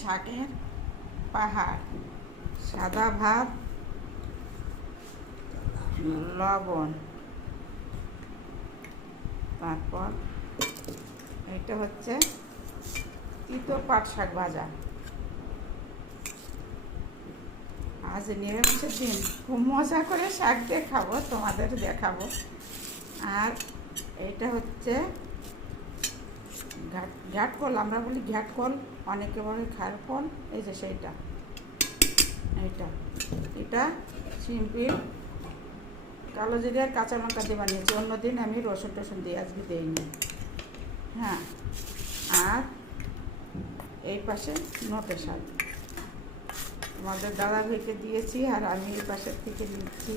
শাকের পাহাড়, সাদা ভাত, লবণ, তারপর এটা হচ্ছে তিতো পাট শাক ভাজা। আজ নিরামিষের দিন খুব মজা করে শাক দিয়ে খাবো, তোমাদের দেখাবো। আর এটা হচ্ছে ঘাটকল, আমরা বলি ঘাটকল, অনেকে বলে খারকল। এই যে সেইটা, এটা সিম্পল কালো জিরে আর কাঁচা লঙ্কা দিয়ে বানিয়েছি। অন্যদিন আমি রসুন টসুন দিয়ে, আজকে দিইনি। হ্যাঁ, আর এই পাশে নোটে শাক তোমাদের দাদা ভাইকে দিয়েছি, আর আমি এই পাশের থেকে নিচ্ছি।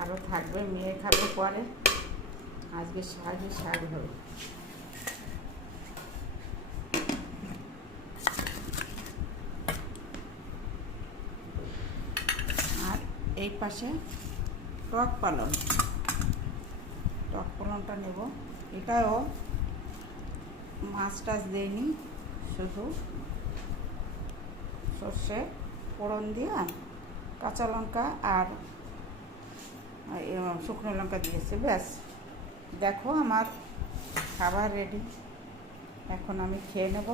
আরও থাকবে, মেয়ে খাবে পরে। আজকে শাক হবে। আর এই পাশে টক পালনটা নেব। এটাও মাছ টাছ দেয়নি, শুধু সর্ষে ফোড়ন দিয়ে কাঁচা লঙ্কা আর শুকনো লঙ্কা দিয়েছে, ব্যাস। দেখো আমার খাবার রেডি, এখন আমি খেয়ে নেব।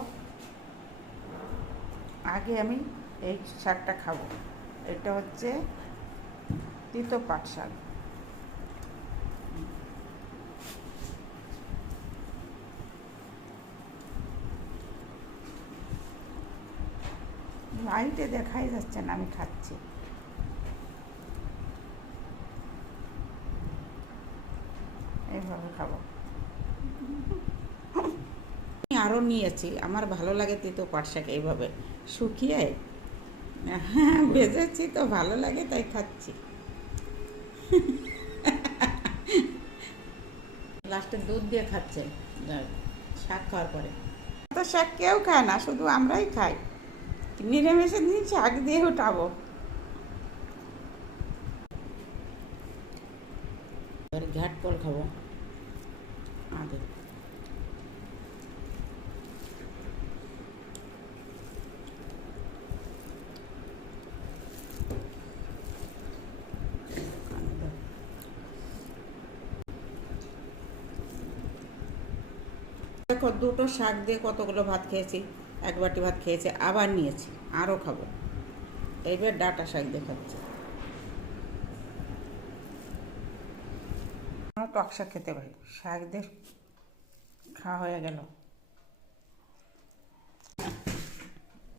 আগে আমি এই শাকটা খাবো। এটা হচ্ছে তিতো পাট শাক। লাইটে দেখাই যাচ্ছে না, আমি খাচ্ছি। এইভাবে খাবো। আরও নিয়েছি, আমার ভালো লাগে তিতো পাট শাক এইভাবে শুকিয়ে। হ্যাঁ, ভেজেছি তো ভালো লাগে, তাই খাচ্ছি। লাস্টে দুধ দিয়ে খাচ্ছে শাক খাওয়ার পরে। তো শাক কেউ খায় না, শুধু আমরাই খাই। নিরামিষের দিন শাক দিয়ে উঠাবো। এবার ঘাটকল খাবো আগে। দেখো, দুটো শাক দিয়ে কতগুলো ভাত খেয়েছি। এক বাটি ভাত খেয়েছি, আবার নিয়েছি, আরও খাবো। এইবার ডাঁটা শাক দিয়ে খাচ্ছি। আমরা টক শাক খেতে পারি, শাক দিয়ে খাওয়া হয়ে গেল।